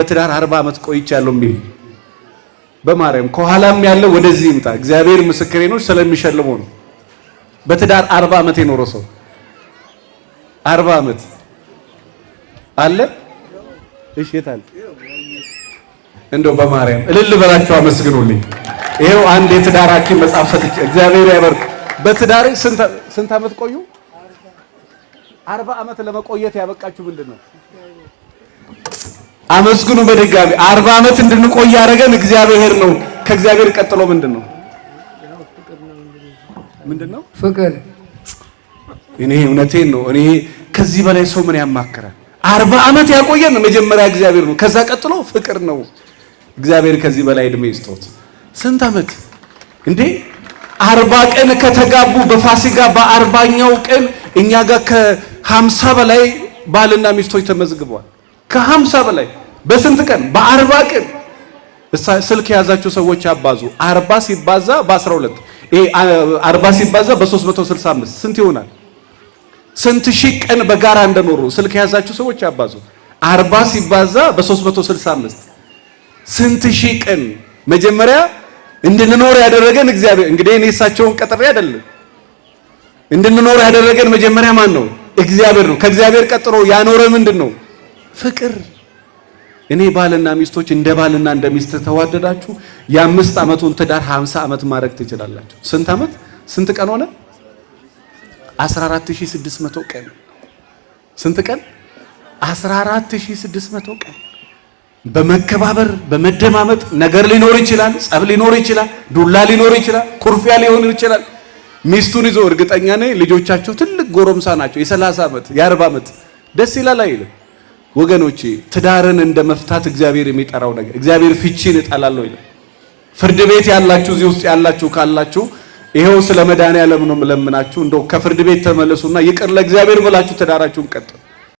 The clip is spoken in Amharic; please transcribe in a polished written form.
በትዳር 40 ዓመት ቆይቻለሁ የሚል በማርያም ከኋላም ያለው ወደዚህ ይምጣ። እግዚአብሔር ምስክሬ ነው ስለሚሸልመው ነው። በትዳር 40 ዓመት የኖረ ሰው 40 ዓመት አለ። እሺ የታል? እንደው በማርያም እልል በላችሁ አመስግኑልኝ። ይሄው አንድ የትዳር ሐኪም መጽሐፍ ሰጥቼ እግዚአብሔር ያበርክ። በትዳር ስንት ዓመት ቆዩ? 40 ዓመት ለመቆየት ያበቃችሁ ምንድነው? አመስግኑ በድጋሚ 40 ዓመት እንድንቆይ ያደረገን እግዚአብሔር ነው። ከእግዚአብሔር ቀጥሎ ምንድነው? ምንድነው? ፍቅር። እኔ እውነቴን ነው። እኔ ከዚህ በላይ ሰው ምን ያማክራል? 40 ዓመት ያቆየን መጀመሪያ እግዚአብሔር ነው። ከዛ ቀጥሎ ፍቅር ነው። እግዚአብሔር ከዚህ በላይ እድሜ ይስጦት። ስንት ዓመት እንዴ? 40 ቀን ከተጋቡ በፋሲካ በ40ኛው ቀን እኛ ጋር ከ50 በላይ ባልና ሚስቶች ተመዝግበዋል። ከ50 በላይ በስንት ቀን? በ40 ቀን። ስልክ የያዛችሁ ሰዎች አባዙ። 40 ሲባዛ በ12 ይሄ 40 ሲባዛ በ365 ስንት ይሆናል? ስንት ሺህ ቀን በጋራ እንደኖሩ ስልክ የያዛችሁ ሰዎች አባዙ። 40 ሲባዛ በ365 ስንት ሺህ ቀን። መጀመሪያ እንድንኖር ያደረገን እግዚአብሔር። እንግዲህ እኔ እሳቸውን ቀጥሬ አይደለም። እንድንኖር ያደረገን መጀመሪያ ማን ነው? እግዚአብሔር ነው። ከእግዚአብሔር ቀጥሎ ያኖረ ምንድን ነው? ፍቅር። እኔ ባልና ሚስቶች እንደ ባልና እንደ ሚስት ተዋደዳችሁ የ5 ዓመቱን ትዳር 50 ዓመት ማድረግ ትችላላችሁ። ስንት ዓመት? ስንት ቀን ሆነ? 14600 ቀን። ስንት ቀን? 14600 ቀን። በመከባበር በመደማመጥ ነገር ሊኖር ይችላል፣ ጸብ ሊኖር ይችላል፣ ዱላ ሊኖር ይችላል፣ ኩርፊያ ሊሆን ይችላል። ሚስቱን ይዞ እርግጠኛ ነኝ ልጆቻቸው ትልቅ ጎረምሳ ናቸው፣ የ30 ዓመት የ40 ዓመት። ደስ ይላል አይልም? ወገኖቼ ትዳርን እንደ መፍታት እግዚአብሔር የሚጠራው ነገር እግዚአብሔር ፍቺን እጠላለሁ ይላል። ፍርድ ቤት ያላችሁ እዚህ ውስጥ ያላችሁ ካላችሁ ይሄው ስለ መድኃኒዓለም ነው የምለምናችሁ። እንደው ከፍርድ ቤት ተመለሱና ይቅር ለእግዚአብሔር ብላችሁ ትዳራችሁን ቀጥሉ።